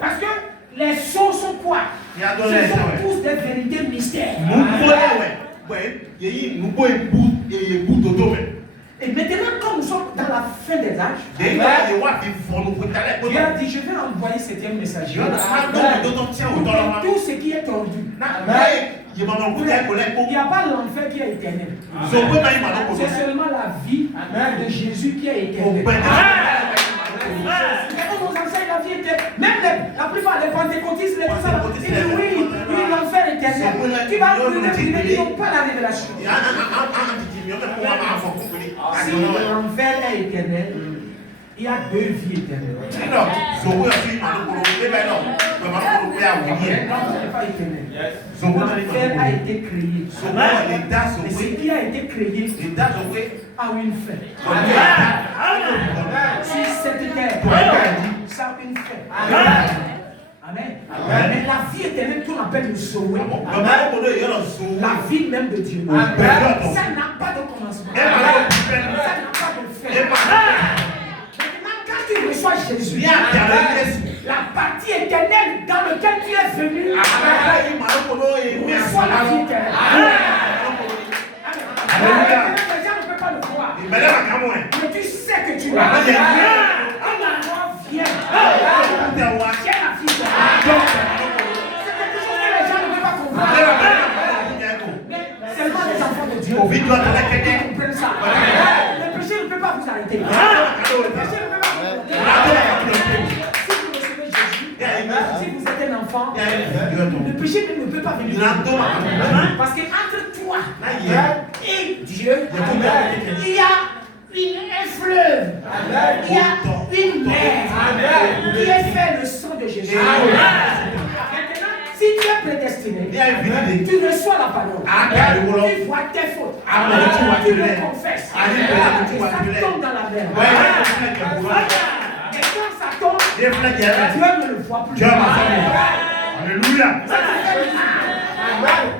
Parce que les sceaux sont quoi? Ce sont tous des vérités mystères. Et maintenant, quand nous sommes dans la fin des âges, Dieu a dit, je vais envoyer septième messager. Tout ce qui est tordu. Il n'y a pas l'enfer qui est éternel. C'est seulement la vie de Jésus qui est éternelle. On nous enseigne la vie éternelle. Même la plupart des pentecôtistes, les disent oui, l'enfer éternel. Tu vas brûler, ils n'ont pas la révélation. Si l'enfer est éternel, il y a deux vies éternelles. L'enfer n'est pas éternel. L'enfer a été créé. Et ce qui a été créé a une fin. Si cette terre, ça a une fin. Amen. Mais la vie éternelle qu'on appelle le Zoé, la vie même de Dieu, ça n'a pas de commencement. Ça n'a pas de fin. Maintenant, quand tu reçois Jésus, la partie éternelle dans laquelle tu es venu, reçois la vie éternelle. Les gens ne peuvent pas le voir. Mais tu sais que tu l'as. Quand la mort vient, la vie. C'est quelque chose que les gens ne peuvent pas comprendre. Mais seulement les enfants de Dieu comprennent ça. Le péché ne peut pas vous arrêter. Le péché ne peut pas vous arrêter. Si vous recevez Jésus, si vous êtes un enfant, le péché ne peut pas venir. Parce qu'entre toi et Dieu, il y a un fleuve, il y a une mer qui est fait le sang de Jésus. Maintenant, si tu es prédestiné, tu reçois la parole, tu vois tes fautes, tu le confesses, et ça tombe dans la mer. Et quand ça tombe, Dieu ne le voit plus. Alléluia.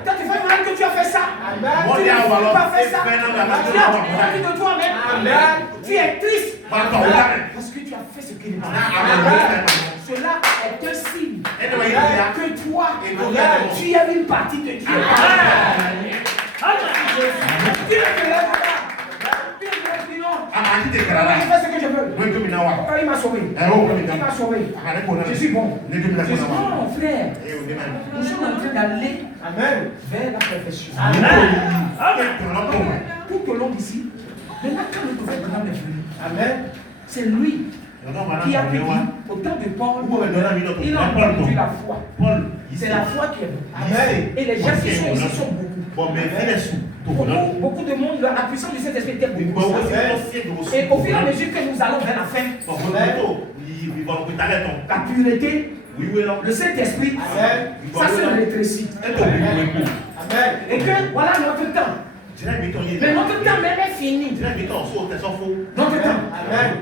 Quand tu fais mal que tu as fait ça, tu n'as pas fait ça, tu as envie de toi-même, tu es triste parce que tu as fait ce qu'il est. Cela est un signe que toi, tu as une partie de Dieu. Tu ne te lèves pas. Je fais ce que je veux. Il m'a sauvé. Je suis bon. Non, frère. Nous sommes en train d'aller vers la perfection. Tout au long d'ici, maintenant quand le prophète Branham est venu, c'est lui qui a dit au temps de Paul, il a entendu la foi. C'est la foi qui est bonne. Et les gens qui sont ici sont beaucoup. Beaucoup de monde, la puissance de cet esprit était beaucoup. Et au fur et à mesure que nous allons vers la fin, la pureté, le Saint-Esprit, ça se rétrécit. Et que voilà notre temps. Mais notre temps même est fini. Notre temps.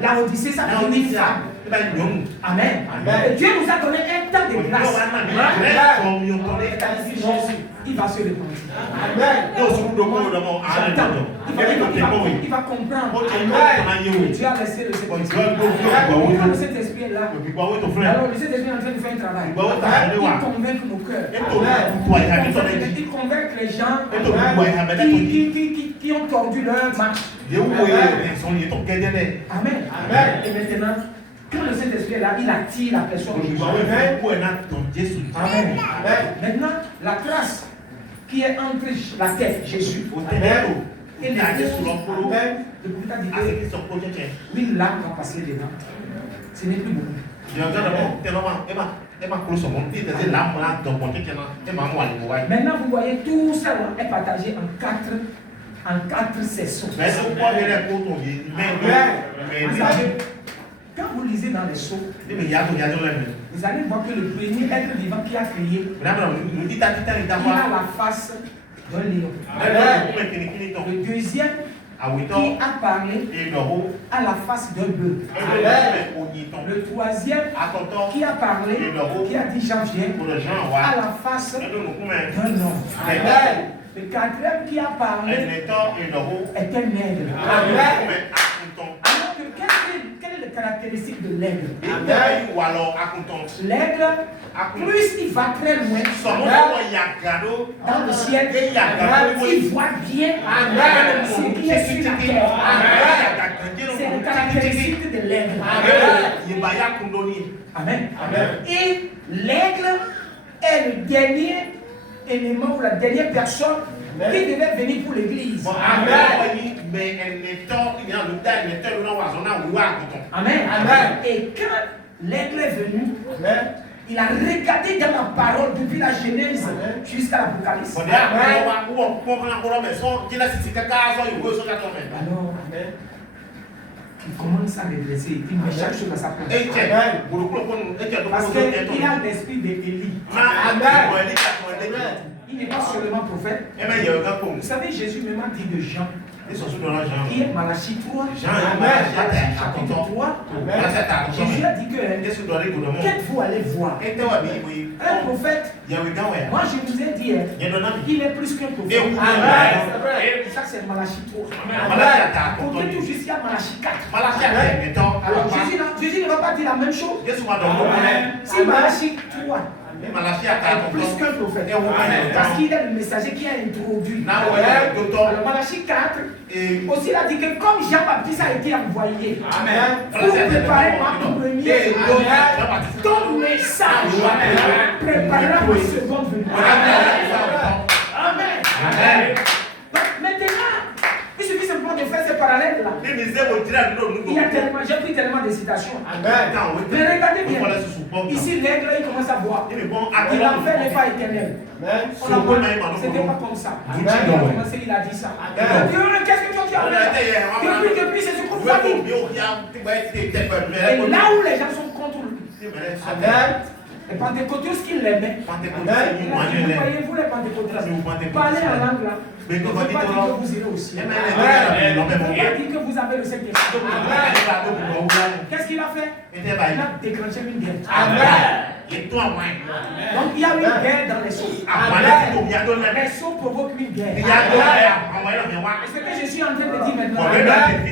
La Odyssée, ça finit femme. Amen. Et Dieu nous a donné un temps de grâce. Il va se répandre. Il va comprendre. Dieu a laissé le Saint-Esprit. Quand le Saint-Esprit est là, alors le Saint-Esprit est en train de faire un travail. Il convainc nos cœurs. Il convainc les gens qui ont tordu leur marche. Amen. Et maintenant, quand le Saint-Esprit est là, il attire la personne. Amen. Maintenant, la trace qui est entre la tête, Jésus, et les une lame va passer dedans. Ce n'est plus beaucoup. Maintenant, vous voyez, tout ça est partagé en quatre sessions. Quand vous lisez dans les sceaux, vous allez voir que le premier être vivant qui a créé, il a la face d'un lion. Le deuxième qui a parlé à la face d'un bœuf. Le troisième qui a parlé, qui a dit j'en viens, à la face d'un homme. Le quatrième qui a parlé est un nègre. Alors que quel est le caractéristiques de l'aigle. Amen. L'aigle, plus il va très loin dans le ciel, il voit bien ce qui est sur la terre. C'est une caractéristique de l'aigle. Amen. Et l'aigle est le dernier élément ou la dernière personne qui devait venir pour l'église. Amen. Et quand l'aigle est venu, il a regardé dans la parole depuis la Genèse jusqu'à l'Apocalypse. Alors, il commence à redresser, il met chaque chose à sa place. Parce qu'il a l'esprit d'Élie. Il n'est pas seulement prophète. Vous savez, Jésus même a dit de Jean. Qui est Malachie 3. Chapitre 3. Jésus a dit que qu'êtes-vous allez voir un prophète. Moi je vous ai dit, il est plus qu'un prophète. Ça c'est Malachie 3. On peut tout jusqu'à Malachie 4. Alors Jésus ne va pas dire la même chose. Si Malachie 3 plus qu'un prophète, parce qu'il est le messager qui a introduit. Alors Malachie 4, aussi il a dit que comme Jean-Baptiste a été envoyé pour préparer ma première ton message préparera ma seconde venue. Amen. Maintenant, il suffit simplement de faire ces parallèles-là. Il y a tellement, j'ai pris tellement de citations. Mais regardez bien. Ici, l'aigle, il commence à voir. Il a fait les pas éternels. C'était pas comme ça. Il a commencé, il a dit ça. Qu'est-ce que toi tu as fait? Depuis, c'est ce qu'on voit dire. Et là où les gens sont contre lui. Les pentecôtés, ce qu'ils l'aimaient. Voyez-vous les pentecôtés, parlez en langue là. Ne veut pas dire que vous irez au ciel. Ne veut pas dire que vous avez le Saint-Esprit. Qu'est-ce qu'il a fait? Il a déclenché une guerre. Donc il y a une guerre dans les seaux. Les seaux provoquent une guerre. Et ce que je suis en train de dire maintenant,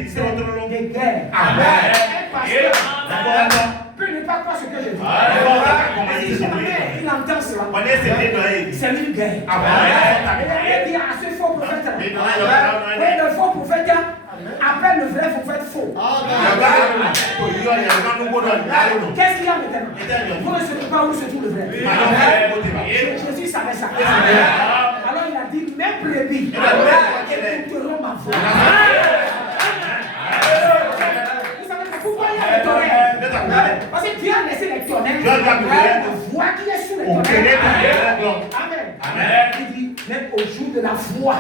c'est des guerres. Peut ne pas croire ce que je dis. Il entend cela. C'est une guerre. Il dit à ce faux prophète, le faux prophète appelle le vrai prophète faux. Qu'est-ce qu'il y a maintenant? Vous ne savez pas où se trouve le vrai. Jésus savait ça. Alors il a dit, mes brebis écouteront ma voix. Vous savez pourquoi il y a les tonnerres? Parce que Dieu a laissé les tonnerres. La voix qui est sous les tonnerres. Amen. Il dit, même au jour de la foi, à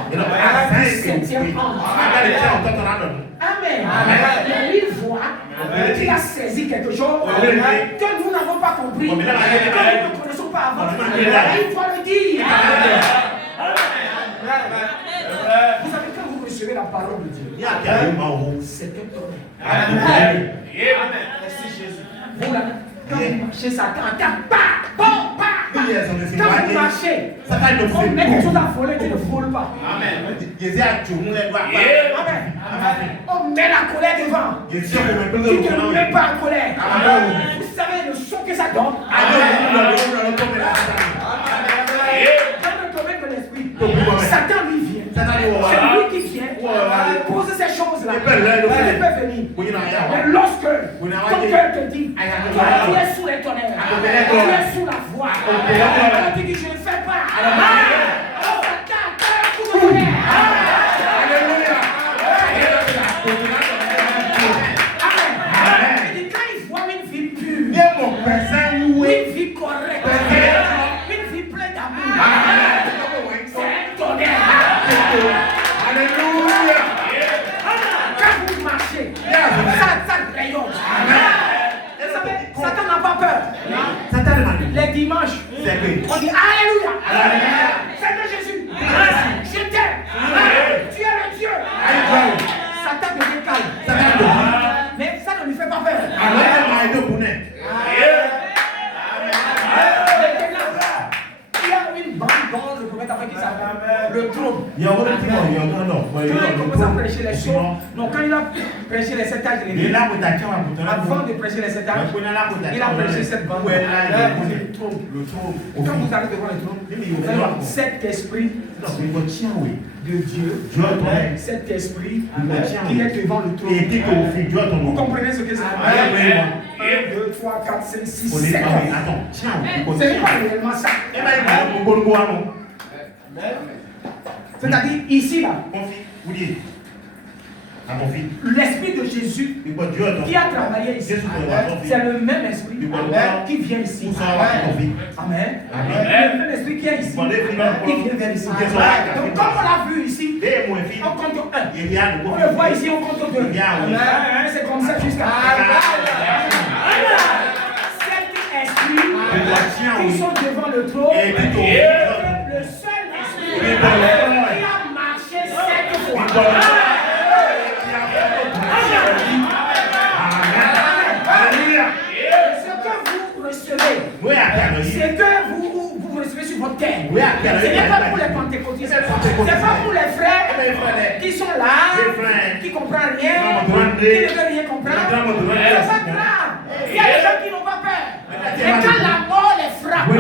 17e ange. Amen. Il y a une voix qui a saisi quelque chose que nous n'avons pas compris, que nous ne connaissons pas avant. Il faut le dire. Vous savez, quand vous recevez la parole de Dieu, c'est un tonnerre. Amen. Merci Jésus. Vous là, quand vous marchez, Satan attaque. Quand vous marchez, on met quelque chose à voler, tu ne voles pas. Amen. On met la colère devant. Tu ne te mets pas en colère. Vous savez le son que ça donne. Dans le domaine de l'esprit, Satan lui vient. C'est lui qui vient. Il pose ces choses-là. Il peut venir. Mais lorsque ton cœur te dit, toi tu es sous les tonnerres, tu es sous la voix, tu dis je ne fais pas. Il dit quand il voit une vie pure, une vie correcte, une vie pleine d'amour, c'est un tonnerre. Alléluia. Quand vous marchez, ça rayonne. Satan n'a pas peur. Les dimanches, on dit Alléluia. Seigneur Jésus, je t'aime. Tu es le Dieu. Satan devient calme. Mais ça ne lui fait pas peur. Il y a une bande dans le prophète africain qui s'appelle le trône. Quand il commence à prêcher les choses, non, quand il a prêché les 7 âges de l'église, avant de prêcher les 7 âges, il a prêché cette bande. Le trône. Quand vous allez devant le trône, cet esprit de Dieu, cet esprit qui est devant le trône. Vous comprenez ce que c'est? 1, 2, 3, 4, 5, 6, 7. Ce n'est pas réellement ça. C'est-à-dire ici là. L'esprit de Jésus qui a travaillé ici, c'est le même esprit qui vient ici. Amen. Le même esprit qui est ici, qui vient vers ici. Donc comme on l'a vu ici, on compte 1. On le voit ici, on compte 2. C'est comme ça jusqu'à cet esprit qui sont devant le trône, le seul esprit qui a marché 7 fois. C'est que vous recevez sur votre terre. Ce n'est pas pour les pentecôtistes. Ce n'est pas pour les frères qui sont là, qui ne comprennent rien, qui ne veulent rien comprendre. C'est pas grave. Il y a des gens qui n'ont pas peur. Et quand la mort les frappe, ils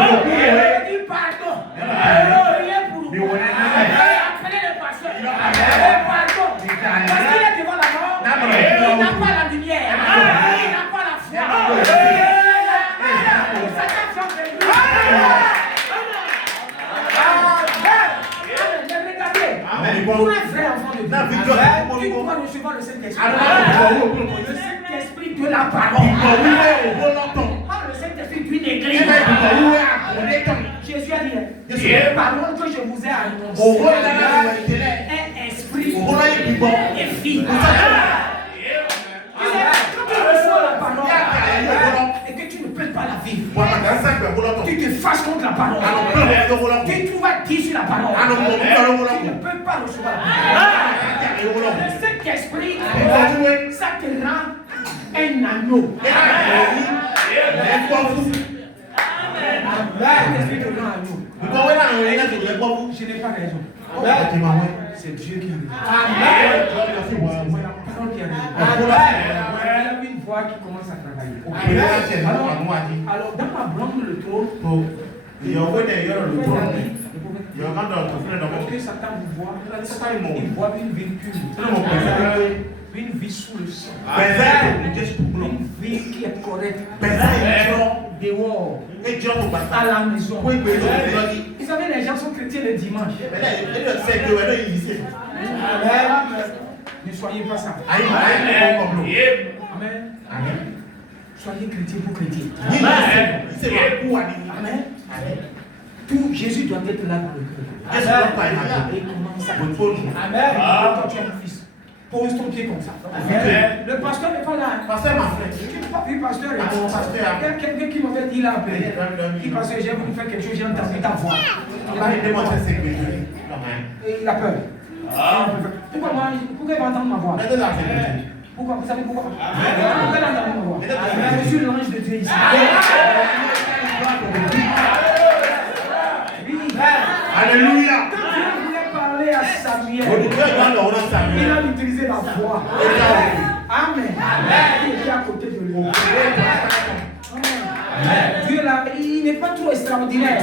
disent pardon. Rien pour vous. Appelez le pasteur. Pardon. Parce qu'il est devant la mort. Il n'a pas la lumière. Il n'a pas la foi. Pour un vrai enfant de Dieu, tu dois recevoir le Saint-Esprit. Le Saint-Esprit de la parole. Pas le Saint-Esprit d'une église. Jésus a dit, la parole que je vous ai annoncée est esprit et vie. Quand tu reçois la parole et que tu ne peux pas la vivre, tu te fâches contre la parole. Tu vas dire sur la parole. Tu ne peux pas recevoir la parole. Le Saint-Esprit, ça te rend un anneau. L'Esprit te rend un anneau. Je n'ai pas raison. C'est Dieu qui arrive. C'est la parole qui arrive. Il y a une voix qui commence à travailler. Alors dans la branche le trône, parce que Satan vous voit, il voit une vie pure, une vie sous le sang, une vie qui est correcte, dehors, à la maison. Vous savez, les gens sont chrétiens le dimanche. Ne soyez pas ça. Amen. Soyez chrétien pour chrétien. Amen. Tout Jésus doit être là dans le cœur. Et commence à retourner. Amen. Quand tu es mon fils, pose ton pied comme ça. Le pasteur n'est pas là. Pasteur, ma frère. Tu n'es pas vu pasteur. Quelqu'un qui m'avait dit là, il parce que j'ai voulu faire quelque chose, j'ai entendu ta voix. Et il a peur. Pourquoi moi, pourquoi il va entendre ma voix? Pourquoi? Vous savez pourquoi? Pourquoi il a entendu ma voix? Je suis l'ange de Dieu ici. Alléluia. Quand Dieu voulait parler à Samuel, il a utilisé la voix. Amen. Il était à côté de lui. Dieu là, il n'est pas trop extraordinaire.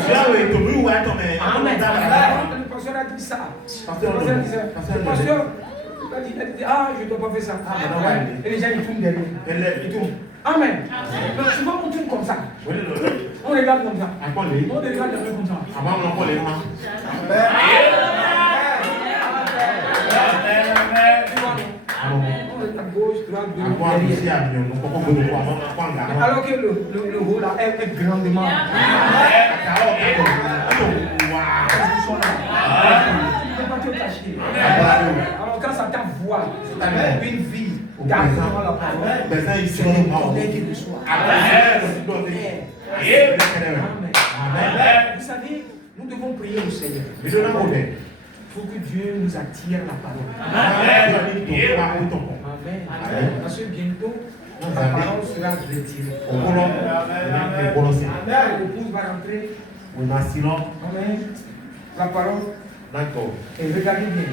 Amen. Le pasteur a dit ça. Le pasteur a dit, ah, je ne dois pas faire ça. Et les gens ils tournent derrière. Ils tournent. Amen. Donc souvent on tourne comme ça. On regarde comme ça. On regarde comme ça. À gauche, droite, alors que le haut là est grandement. Alors quand ça t'envoie une vie d'argent la parole, c'est le tonnerre qui reçoit. Amen. Vous savez, nous devons prier au Seigneur pour que Dieu nous attire la parole. Amen. Parce que bientôt, la parole sera retirée. L'épouse va rentrer. Amen. La parole. Et regardez bien.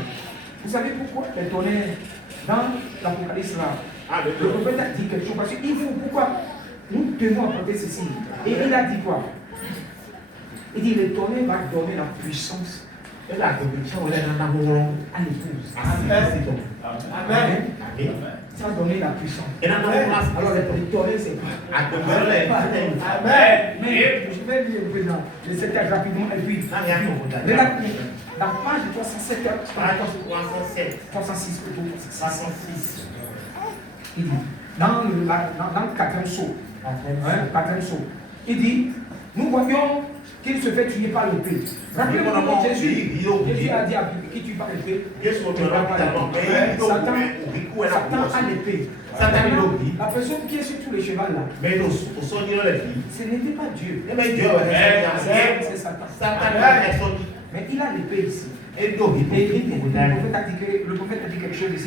Vous savez pourquoi les tonnerres dans l'Apocalypse là, le prophète a dit quelque chose parce qu'il faut pourquoi nous devons apporter ceci. Et il a dit quoi? Il dit le tonnerre va donner la puissance et la conviction à l'épouse. Amen. Ça va donner la puissance. Alors le tonnerre c'est quoi? Amen. Mais je vais lire maintenant le secteur rapidement et puis la page 307, 306 plutôt. 306. Il dit, dans le quatrième saut, il dit, nous voyons qu'il se fait tuer par l'épée. Rappelez-vous que Jésus a dit à qui tue par l'épée. Satan a l'épée. La personne qui est sur tous les chevaux là, ce n'était pas Dieu. C'est Satan. Mais il a l'épée ici. Et le prophète a dit quelque chose ici.